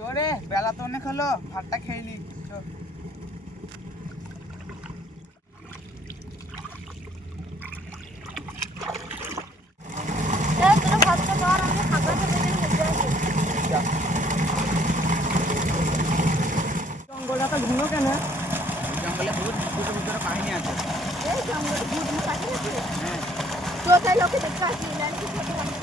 চোরে বেলা তো অনেক হলো, ভাতটা খেয়ে নি। জঙ্গলটা ঘুরো কেন? জঙ্গলে বহুত দুটো ভিতরে কাহিনী আছে। এই জঙ্গলে ভূত কাটি আছে। হ্যাঁ, তো তাই লোকে দেখতে আসি জানি কি করতে হবে।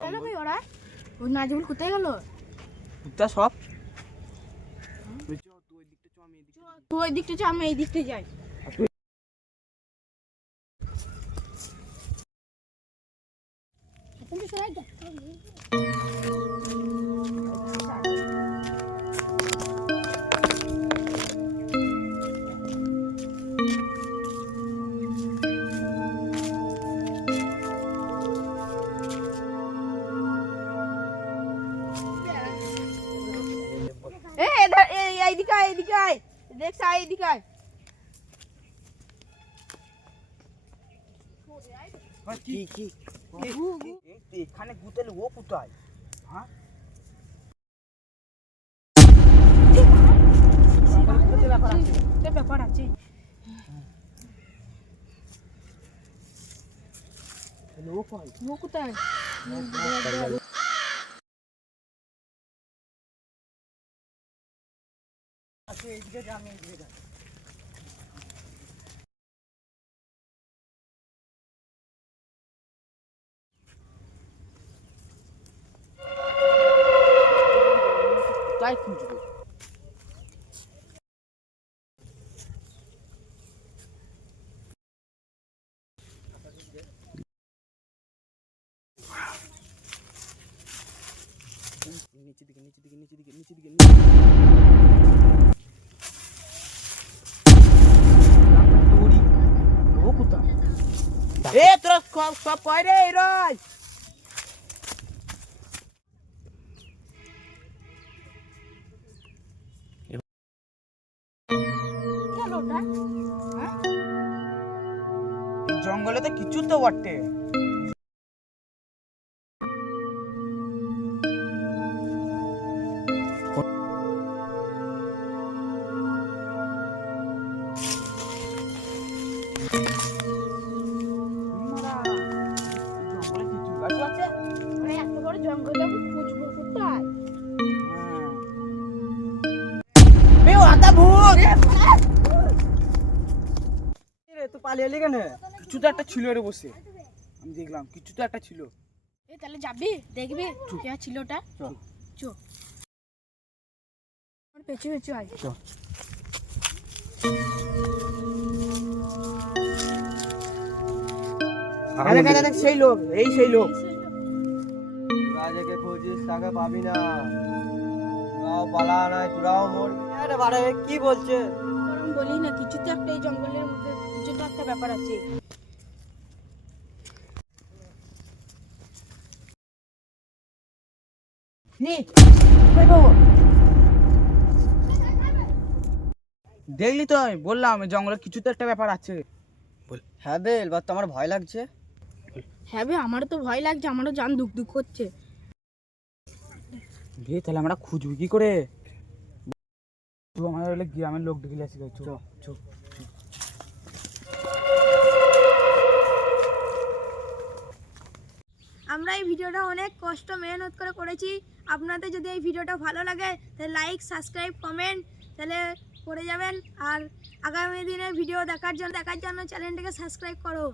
চলো ভাই ওরা ওই নাজমুল কোথায় গেল? কুত্তা সব তুই ওই দিকটা চ, আমি এই দিকটা যাই। এইদিকে আয়, এইদিকে আয়, দেখছ এইদিকে আয়। কি কি এখানে গুতেলে ও কোথায়? হ্যাঁ, ব্যাপার আছে। ও কোথায়? তাই খুঁজবো। এ তোরা সব কয় রে রাজ। জঙ্গলে তো কিছু তো বটে। এত বড় জঙ্গলে আমি খুঁজবো কোথায়? তুই পালিয়ে এলি কেন? কিছু তো একটা ছিল রে বসে, আমি দেখলাম কিছু তো একটা ছিল। তাহলে যাবি দেখবি কে ছিল ওটা? চ পেছু পেছু আয়। সেই লোক, এই সেই লোক। তোরা যাকে খোঁজিস তাকে পাবি না, তোরাও পালা নাই, তোরাও মরবি। আরে বাড়া কি বলছে? আমি বলি না কিছু তো একটা এই জঙ্গলের মধ্যে কিছু তো একটা ব্যাপার আছে। দেখলি তো, আমি বললাম জঙ্গলে কিছু তো একটা ব্যাপার আছে। হ্যাঁ বে, এবার তো আমার ভয় লাগছে। হ্যাঁ বে, আমারও তো ভয় লাগছে, আমারও জান দুঃখ দুঃখ করছে। তাহলে আমরা খুঁজবি কি করে? আমার গ্রামের লোক ডেকে আসি। আমরা এই ভিডিওটা অনেক কষ্ট মেহনত করে করেছি। আপনাদের যদি এই ভিডিওটা ভালো লাগে তাহলে লাইক, সাবস্ক্রাইব, কমেন্ট তাহলে করে যাবেন। আর আগামী দিনে ভিডিও দেখার জন্য চ্যানেলটাকে সাবস্ক্রাইব করো।